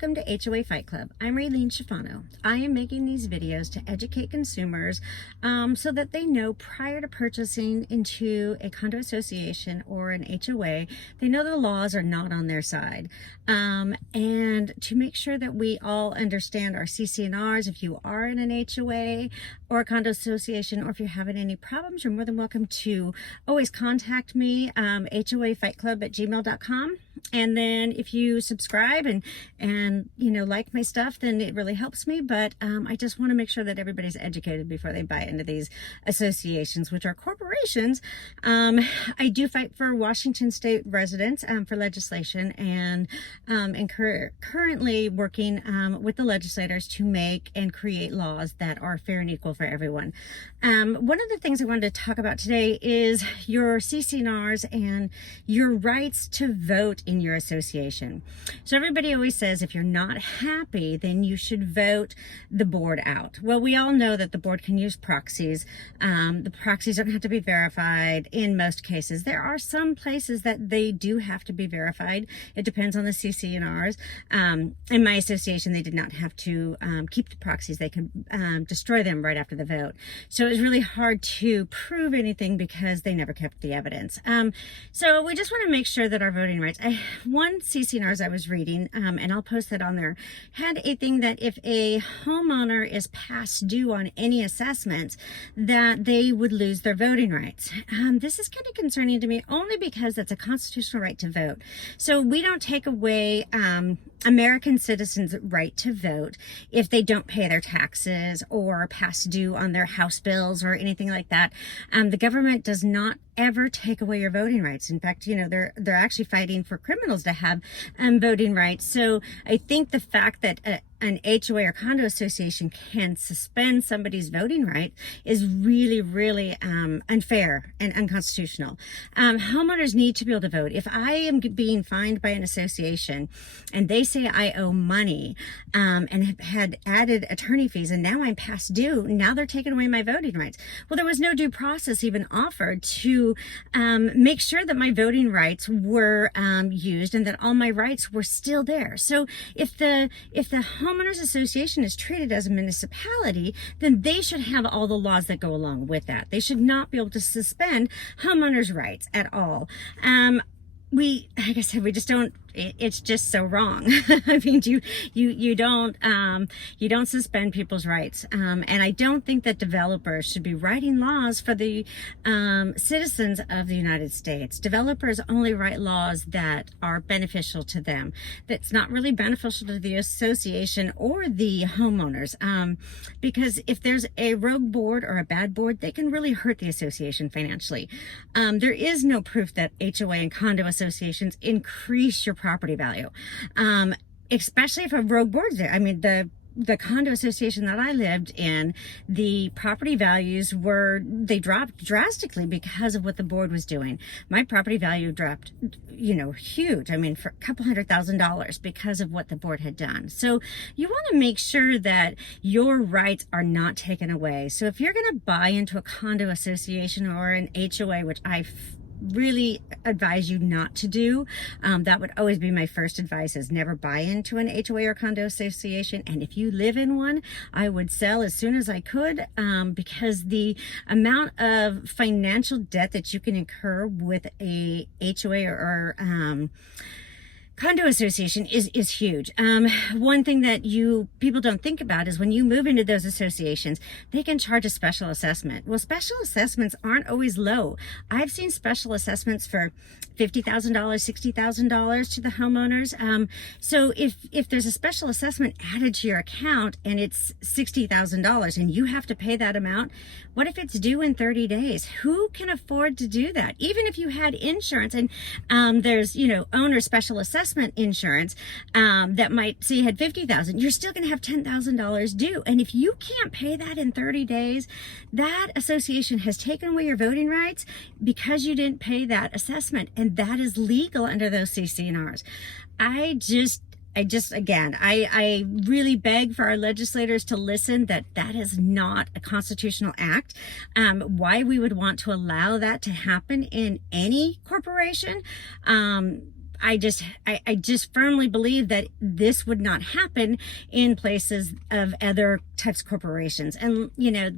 welcome to HOA Fight Club. I'm Raylene Schifano. I am making these videos to educate consumers so that they know prior to purchasing into a condo association or an HOA, they know the laws are not on their side. And to make sure that we all understand our CC&Rs, if you are in an HOA or a condo association, or if you're having any problems, you're more than welcome to always contact me, hoafightclub@gmail.com. And then if you subscribe and like my stuff, then it really helps me. But I just want to make sure that everybody's educated before they buy into these associations, which are corporations. I do fight for Washington state residents for legislation, and currently working with the legislators to make and create laws that are fair and equal for everyone. One of the things I wanted to talk about today is your CC&Rs and your rights to vote in your association. So everybody always says if you're not happy, then you should vote the board out. Well, we all know that the board can use proxies. The proxies don't have to be verified in most cases. There are some places that they do have to be verified. It depends on the CC&Rs. In my association, they did not have to keep the proxies. They could destroy them right after the vote. So it was really hard to prove anything because they never kept the evidence. So we just want to make sure that our voting rights. One CC&Rs I was reading, and I'll post that on there, had a thing that if a homeowner is past due on any assessments, that they would lose their voting rights. This is kind of concerning to me only because it's a constitutional right to vote. So we don't take away American citizens' right to vote if they don't pay their taxes or pass due on their house bills or anything like that. The government does not ever take away your voting rights. In fact, they're actually fighting for criminals to have voting rights. So I think the fact that an HOA or condo association can suspend somebody's voting right is really, really unfair and unconstitutional. Homeowners need to be able to vote. If I am being fined by an association and they say I owe money and have had added attorney fees and now I'm past due, now they're taking away my voting rights. Well, there was no due process even offered to make sure that my voting rights were used and that all my rights were still there. So if the homeowners association is treated as a municipality, then they should have all the laws that go along with that. They should not be able to suspend homeowners' rights at all. Like I said, we just don't. It's just so wrong. I mean, you don't suspend people's rights, and I don't think that developers should be writing laws for the citizens of the United States. Developers only write laws that are beneficial to them. That's not really beneficial to the association or the homeowners, because if there's a rogue board or a bad board, they can really hurt the association financially. There is no proof that HOA and condo associations increase your property value, especially if a rogue board's there. I mean, the condo association that I lived in, the property values they dropped drastically because of what the board was doing. My property value dropped, huge. I mean, for a couple $100,000 because of what the board had done. So you want to make sure that your rights are not taken away. So if you're going to buy into a condo association or an HOA, which I really advise you not to do, that would always be my first advice, is never buy into an HOA or condo association. And if you live in one, I would sell as soon as I could, because the amount of financial debt that you can incur with a HOA or condo association is huge. One thing that people don't think about is when you move into those associations, they can charge a special assessment. Well, special assessments aren't always low. I've seen special assessments for $50,000, $60,000 to the homeowners. So if there's a special assessment added to your account and it's $60,000 and you have to pay that amount, what if it's due in 30 days? Who can afford to do that? Even if you had insurance and there's owner special assessment insurance that might say you had $50,000, you're still going to have $10,000 due. And if you can't pay that in 30 days, that association has taken away your voting rights because you didn't pay that assessment, and that is legal under those CC&Rs. I really beg for our legislators to listen that is not a constitutional act. Why we would want to allow that to happen in any corporation, I just firmly believe that this would not happen in places of other types of corporations. And, you know,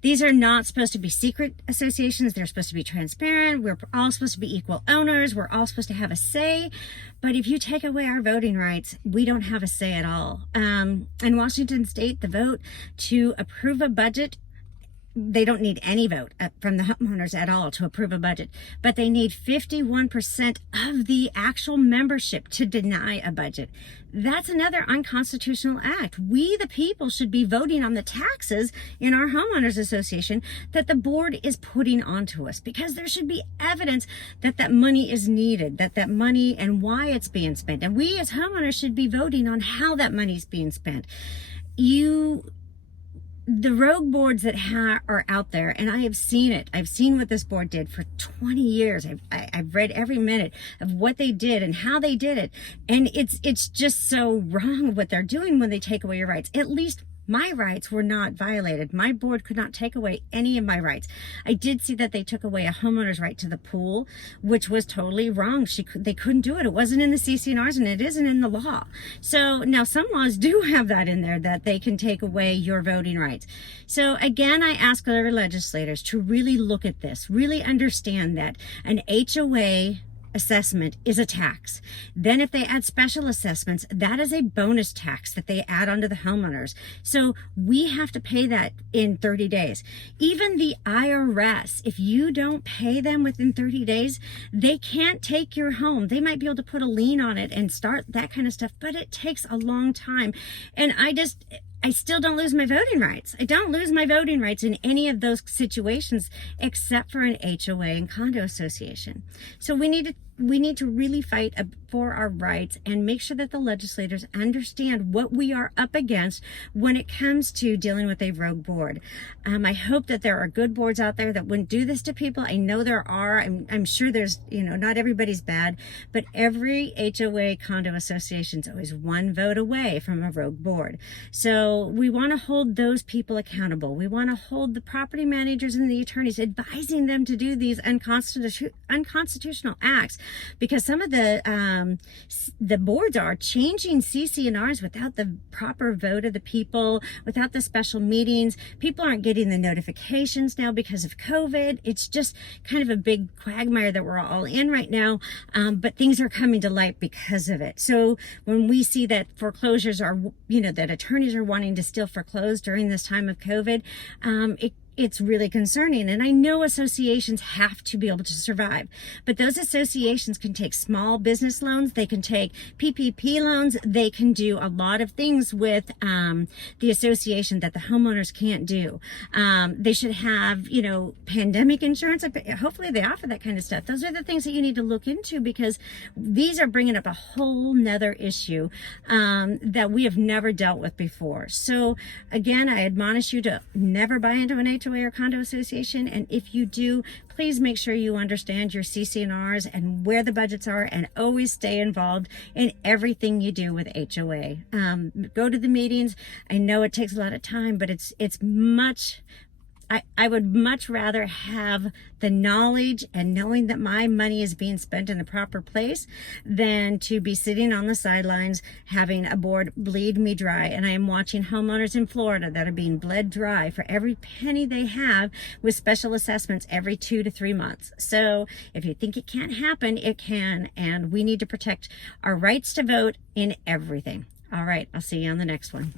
these are not supposed to be secret associations. They're supposed to be transparent. We're all supposed to be equal owners. We're all supposed to have a say. But if you take away our voting rights, we don't have a say at all. In Washington State, the vote to approve a budget, they don't need any vote from the homeowners at all to approve a budget, but they need 51% of the actual membership to deny a budget. That's another unconstitutional act. We, the people, should be voting on the taxes in our homeowners association that the board is putting onto us, because there should be evidence that that money is needed, that money and why it's being spent. And we as homeowners should be voting on how that money is being spent. The rogue boards that are out there, and I have seen it. I've seen what this board did for 20 years. I've read every minute of what they did and how they did it. And it's just so wrong what they're doing when they take away your rights. At least my rights were not violated. My board could not take away any of my rights. I did see that they took away a homeowner's right to the pool, which was totally wrong. They couldn't do it. It wasn't in the CC&Rs, and it isn't in the law. So now some laws do have that in there, that they can take away your voting rights. So again, I ask our legislators to really look at this, really understand that an HOA assessment is a tax. Then if they add special assessments, that is a bonus tax that they add onto the homeowners. So we have to pay that in 30 days. Even the IRS, if you don't pay them within 30 days, they can't take your home. They might be able to put a lien on it and start that kind of stuff, but it takes a long time. And I still don't lose my voting rights. I don't lose my voting rights in any of those situations except for an HOA and condo association. So we need to really fight for our rights and make sure that the legislators understand what we are up against when it comes to dealing with a rogue board. I hope that there are good boards out there that wouldn't do this to people. I know there are. I'm sure there's, not everybody's bad, but every HOA condo association is always one vote away from a rogue board. So we want to hold those people accountable. We want to hold the property managers and the attorneys, advising them to do these unconstitutional acts, because some of the boards are changing CC&Rs without the proper vote of the people, without the special meetings. People aren't getting the notifications now because of COVID. It's just kind of a big quagmire that we're all in right now, but things are coming to light because of it. So when we see that foreclosures are, that attorneys are wanting to still foreclose during this time of COVID, it's really concerning. And I know associations have to be able to survive, but those associations can take small business loans. They can take PPP loans. They can do a lot of things with the association that the homeowners can't do. They should have, pandemic insurance. Hopefully they offer that kind of stuff. Those are the things that you need to look into, because these are bringing up a whole nother issue that we have never dealt with before. So again, I admonish you to never buy into an HOA or condo association, and if you do, please make sure you understand your CC&Rs and where the budgets are, and always stay involved in everything you do with HOA. Go to the meetings. I know it takes a lot of time, but it's much. I would much rather have the knowledge and knowing that my money is being spent in the proper place than to be sitting on the sidelines having a board bleed me dry. And I am watching homeowners in Florida that are being bled dry for every penny they have with special assessments every 2 to 3 months. So if you think it can't happen, it can. And we need to protect our rights to vote in everything. All right, I'll see you on the next one.